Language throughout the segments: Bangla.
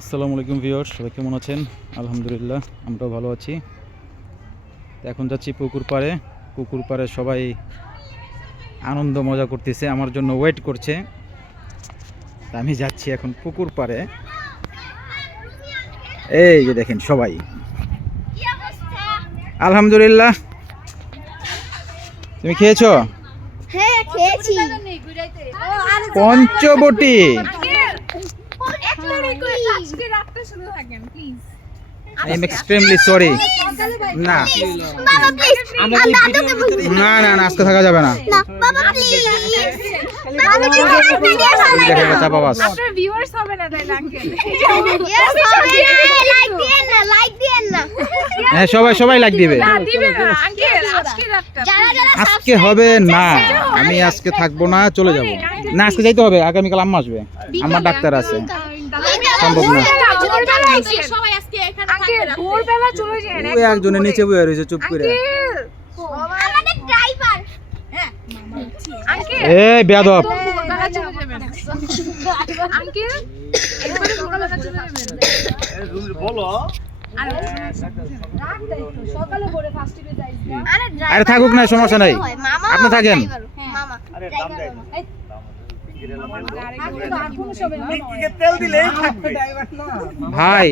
আসসালামু আলাইকুম ভিউয়ার্স, সবাই কেমন আছেন? আলহামদুলিল্লাহ, আমরাও ভালো আছি। এখন যাচ্ছি পুকুর পাড়ে। পুকুর পাড়ে সবাই আনন্দ মজা করতেছে, আমার জন্য ওয়েট করছে। আমি যাচ্ছি এখন পুকুর পাড়ে। এই যে দেখেন সবাই, আলহামদুলিল্লাহ। তুমি খেয়েছো? হ্যাঁ খেয়েছি। Panchavati. I am extremely sorry. না বাবা প্লিজ না না না, আজকে থাকা যাবে না। না বাবা প্লিজ বাবা দেখা গেছে বাবা। আপনার ভিউয়ার্স হবে না তাই আঙ্কেল। লাইক দিয়েন না হ্যাঁ, সবাই সবাই লাইক দিবে। না দিবে না আঙ্কেল, আজকে রাতটা যারা যারা আজকে হবে না, আমি আজকে থাকবো না, চলে যাব। না, আজকে যাইতে হবে, আগামীকাল আম্মা আসবে, আমার ডাক্তার আছে, সম্ভব না। সবাই আজকে এখানে আঙ্কেল ভোরবেলা চলে যান। ওই একজনের নিচে বসে রয়েছে চুপ করে। আমাদের ড্রাইভার আঙ্কেল এই বেয়াদব, ভোরবেলা চলে যাবেন আঙ্কেল, একবারে ভোরবেলা চলে যাবেন বলো। সকালে ভোরে ফার্স্ট ডে যাই। আরে থাকুক না, সমস্যা নাই, আপনি থাকেন। মামা ভাই,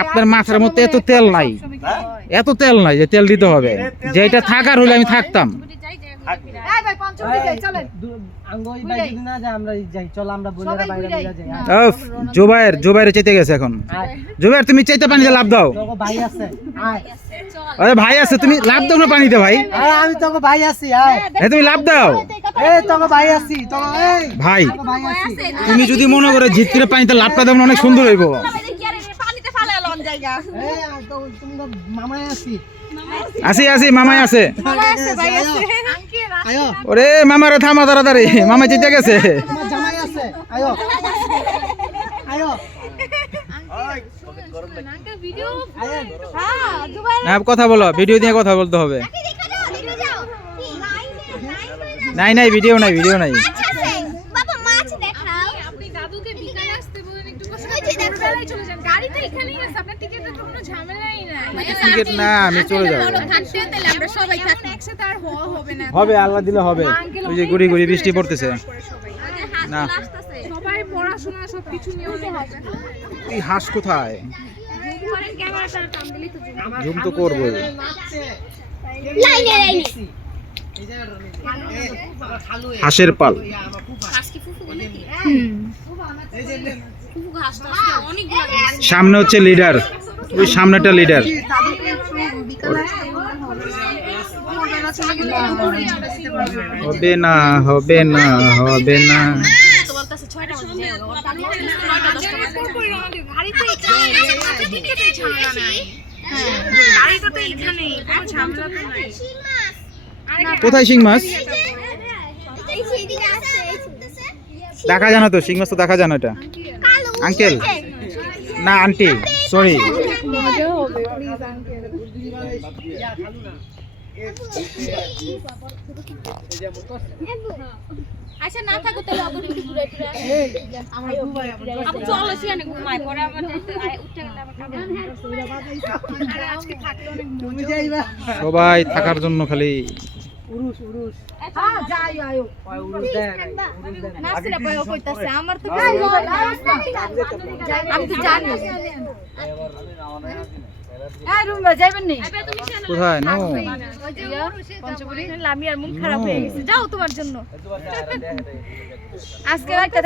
আপনার মাথার মধ্যে এত তেল নাই, এত তেল নাই যে তেল দিতে হবে। যেটা থাকার হলে আমি থাকতাম। জুবাইর চাইতে গেছে এখন। জুবাইর, তুমি চাইতে পানিতে লাভ দাও। আরে ভাই আছে, তুমি লাভ দাও না পানিতে। ভাই আমি তোকে ভাই আছি, তুমি লাভ দাও। তোকে ভাই আছি, ভাই ভাই আছি। তুমি যদি মনে করো জিতরে পানিতে লাভটা দেবেন, অনেক সুন্দর হইব। তুমি তো মামাই আছি। আসি আসি, মামাই আছে। আয়ো, ওরে মামারে থামা তাড়াতাড়ি, মামা জিতে গেছে। তোমার জামাই আছে, আয়ো আয়ো। না, কথা বলো, ভিডিও দিয়ে কথা বলতে হবে। নাই নাই, ভিডিও নাই, ভিডিও নাই। বাবা মাছ দেখাও। আপনি দাদুকে বিকালে আসতে বলেন, একটু কষ্ট করে ভোরবেলায় চলে যান। গাড়িতে এখানেই আছে, আপনার টিকেটের তো কোনো ঝামেলাই নাই। টিকিট না, আমি চলে যাবো। থাকতে তাহলে আমরা সবাই থাকতে একসাথে আর হওয়া হবে না। হবে, আল্লাহ দিলে হবে। ওই যে গুড়ি গুড়ি বৃষ্টি পড়তেছে না। সবাই পড়াশোনা সবকিছু নিয়ে অনেক আছে। তুই হাঁস কোথায়? করেন ক্যামেরাটা টান দিলেই তো জুম। জুম তো করবোই। লাইনে হাঁসের পাল। আজকে ফুফু নাকি? ফুফু ঘাস তো অনেকগুলো। সামনে হচ্ছে লিডার, ওই সামনেটা লিডার। হবে না হবে না হবে না। তো বলতাছে 6টা বাজে। ওটা 9টা 10টা গাড়িতে এখানে টিকেটে ঝামেলা নাই। হ্যাঁ, গাড়িতে তো এখানেই কোনো ঝামেলা তো নাই। কোথায় শিং মাছ? এই সেদিকে আছে দেখা জানো তো, শিং মাছ তো দেখা জানো। এটা আঙ্কেল না আন্টি, সরি। মজা হবে প্লিজ আঙ্কেল। আচ্ছা না থাকো তাহলে অগর একটু ঘুরে ঘুরে আমার ঘুমাই আপু চলো সিয়ানে ঘুমাই পরে আবার উঠে গেলে আবার কাম আর আজকে থাকলে অনেক তুমি যাইবা সবাই থাকার জন্য খালি উরুস উরুস। হ্যাঁ যাই আয়ো উরুস দেয় নাসিরা পায়ও কইতাছে আমার তো আমি তো জানি এই রুমে যাবেন নি কোথায়? নো পঞ্চবুড়ি আমি আর মন খারাপ হয়ে গেছে। যাও তোমার জন্য আজকে একটা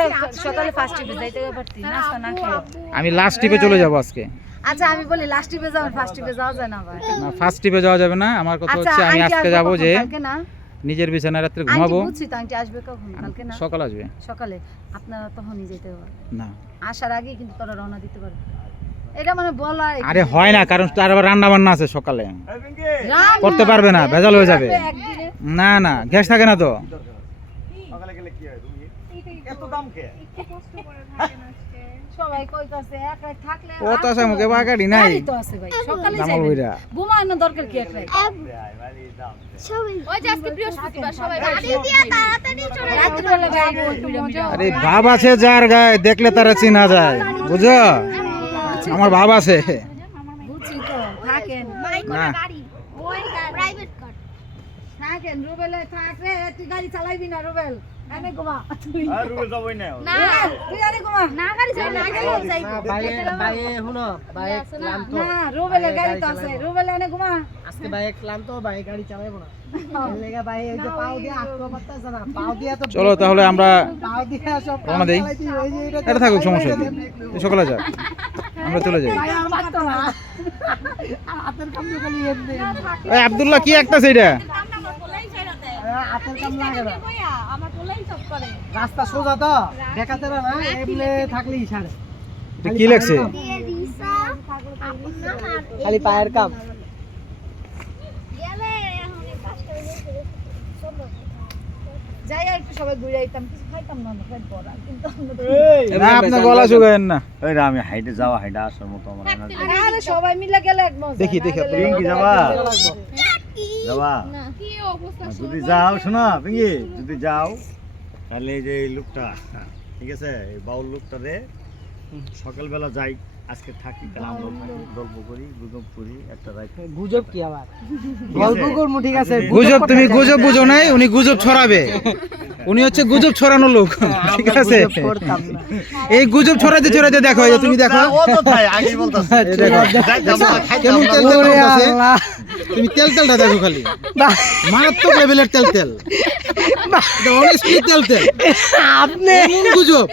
সকালে ফার্স্ট টিপে যাইতে পারতি নাস্তা না খেয়ে। আমি লাস্ট টিপে চলে যাব আজকে। আচ্ছা আমি বলি লাস্ট টিপে যাও, ফার্স্ট টিপে যাওয়া যায় না ভাই। না, ফার্স্ট টিপে যাওয়া যাবে না। আমার কথা হচ্ছে আমি আজকে যাব যে কালকে না নিজের বিছানায় রাত্রে ঘুমাবো। আন্টি বুঝছি তো, আন্টি আসবে কখন? কালকে না সকাল আসবে সকালে। আপনারা তখনই যেতে হবে, না। আসার আগে কিন্তু তোরা রওনা দিতে পারবে। এটা মানে বলা আরে হয় না, কারণ তার আবার রান্না বান্না আছে সকালে, রান্না করতে পারবে না, ভেজাল হয়ে যাবে। একদিনে না না, গ্যাস থাকে না তো। সকালে গেলে কি হয়? তুমি এত দাম খেয়ে কষ্ট করে থাকেন আজকে সবাই সবাই কইতাছে এক রাত থাকলে ও তো আছে মুখে বাগাড়ি নাই গাড়ি তো আছে ভাই সকালে জামাল যাইবেন বইরা ঘুমানোর দরকার কি এক রাত সবাই ওই যে আজকে বৃহস্পতিবার সবাই গাড়ি দিয়া তাড়াতাড়ি চলে যাবো। রাত্রিবেলা গাইবো একটু মজা আরে ভাব আছে যার গায়ে দেখলে তারা চিনা যায় বুঝো আমার ভাব আছে বুঝছি তো থাকেন না গাড়ি ওই প্রাইভেট কার থাকেন রুবেলে থাক রে তুই গাড়ি চালাইবি না রুবেল এনে ঘুমা তুই আর রুবে যাবই না না তুই আরে ঘুমা না গাড়ি চাই না গাড়ি যাইবো বাইয়ে শুনো বাইয়ে ক্লান্ত না রুবেলের গাড়ি তো আছে রুবেল এনে ঘুমা আজকে বাইয়ে ক্লান্ত বাইয়ে গাড়ি চালাবো না এর লেগা বাইয়ে ওই যে পাও দিয়ে আটকো পারতাছ না পাও দিয়ে তো চলো তাহলে আমরা পাও দিয়ে সব রওনা দেই। ওই যে এটা থাকুক সমস্যা নেই এই সকালে যাক আমরা চলে যাই আর পারতো না হাতের কাম দিয়ে খালি এমনি এই আব্দুল্লাহ কি একটা সেইটা হাতের কাম লাগে না আমার বলেই সব করে রাস্তা সোজা তো দেখাতে না এমনি থাকলেই ছাড়ে এটা কি লাগছে দিয়ে রিসা আপন নাম আর খালি পায়ের কাম গেলে এখন এই কাজটা হইছে সব যাই একটু সবাই ঘুরে আইতাম কিছু খাইতাম না আমরা খাইতে পড়া কিন্তু না আপনি গলা শুকায়েন না ওই রে আমি হাইটে যাওয়া হাইটে আসার মতো আমার এনার্জি আরে সবাই মিলে গেলে এক মজা দেখি, দেখি, না গেলে পিঙ্কি যাবা যাবা কি অবস্থা যদি যাও শোনা পিঙ্কি যদি যাও তাহলে এই যে এই লোকটা ঠিক আছে এই বাউল লোকটা রে সকালবেলা যাই আজকে থাকি তাহলে আমরা থাকি গল্প করি গুজব করি একটা রাত গুজব কি আবার গল্প করবো ঠিক আছে গুজব তুমি গুজব বুঝো নাই উনি গুজব ছড়াবে উনি হচ্ছে গুজব ছড়ানো লোক ঠিক আছে করতাম না এই গুজব ছড়াতে ছড়াতে দেখো এই যে তুমি দেখো ও তো তাই আগে বলতাছে এই দেখো কেমন তেল তেল ওরে করতেছে। আল্লাহ তুমি তেল তেলটা দেখো খালি মারাত্মক লেভেলের তেল তেল অনেস্টলি তেল তেল আপনি এমন গুজব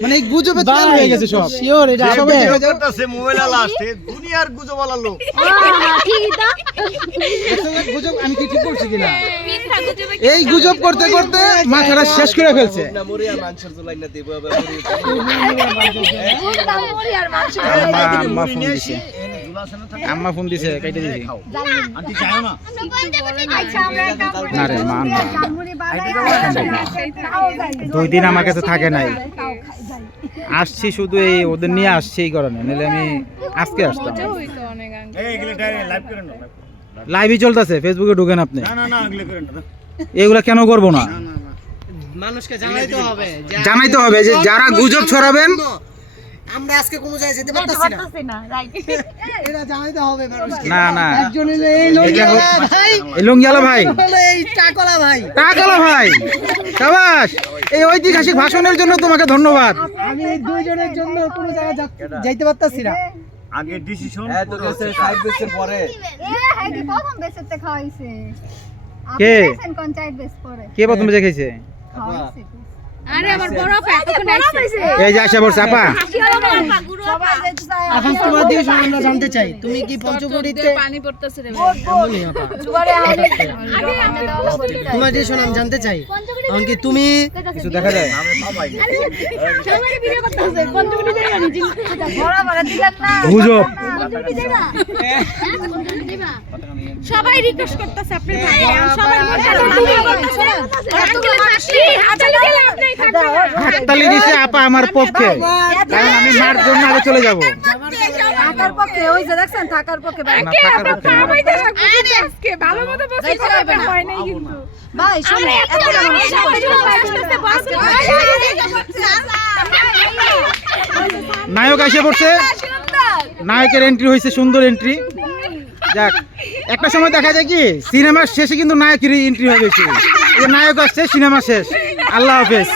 মানে এই গুজবে তেল হয়ে গেছে সব শিওর এটা সবাই আপনি দেখো, করতেছে মোবাইল আলা আসছে দুনিয়ার গুজবওয়ালা লোক ঠিকই তো দেখো, এই গুজব আমি কি ঠিক করছি কিনা এই গুজব করতে করতে মাথাটা শেষ করে ফেলছে আম্মা ফোন দিছে আম্মা ফোন দিছে কেটে দিছি আন্টি চাও না আমরা বলতে পারি আচ্ছা আমরা একটা না রে মা না জালমুড়ি বানাই খাও যাই 2 দিন আমার কাছে থাকে নাই আসছি শুধু এই ওদের নিয়ে আসছি এই কারণে নাহলে আমি আজকে আসতাম এই এগুলো ডাইরেক্ট লাইভ করেন না লাইভই চলতেছে ফেসবুকে ঢুকেন আপনি না না না এগুলো করেন না এগুলা কেন করবো না মানুষকে জানাইতে হবে যে জানাইতে হবে যে যারা গুজব ছড়াবেন আমরা আজকে কোনো জায়গায় যেতে পারতাছি না এটা জানাইতে হবে মানুষকে না না একজন হলো এই লোকিয়ালা ভাই এই লঙ্গিয়ালা ভাই হলো এই টাকলা ভাই টাকালা ভাই সাবাস এই ঐতিহাসিক ভাষণের জন্য তোমাকে ধন্যবাদ আমি এই দুইজনের জন্য কোনো জায়গায় যাইতে পারতাছি না আগে ডিসিশন এ হাইডি প্রথম বেসতে খাওয়াইছে কে? আপনি পঞ্চায়েত বেস পরে কে প্রথমে দেখেছে খাওয়াইছে আরে আমার বড় আপা এতক্ষণ আইছে এই যে আসা বলছে আপা সবাই যেতে চায় এখন তোমার দিয়ে আমরা জানতে চাই তুমি কি পঞ্চকুড়িতে পানি পড়তেছে রে এমনই আপা। জুয়ারে আগে আমরা দেওয়া তোমার দিয়ে আমি জানতে চাই এখন কি তুমি কিছু দেখা যায় আমি পাবাই সবাই ভিডিও করতেছে পঞ্চমী দেই না জি বড় বড় দিলেন না গুজব পঞ্চমী দেবা হ্যাঁ পঞ্চমী দেবা সবাই রিকোয়েস্ট করতেছে আপনি ভাই সবাই ভিডিও করতেছে আঙ্কেল হাসি হাজালি গেলে আপনি থাকবেন হাততালি দিছে আপা আমার পক্ষে কারণ আমি মার জন্য আগে চলে যাব থাকার পক্ষে ওই যে দেখছেন থাকার পক্ষে ভাই না থাকার পক্ষে না। আজকে ভালো মতো বসে খাবে হয় নাই কিন্তু ভাই শুনে এত নায়ক এসে পড়ছে নায়কের এন্ট্রি হয়েছে সুন্দর এন্ট্রি যাক একটা সময় দেখা যায় কি সিনেমার শেষে কিন্তু নায়কের এন্ট্রি হয়ে গেছে এই যে নায়ক আসছে সিনেমা শেষ আল্লাহ হাফেজ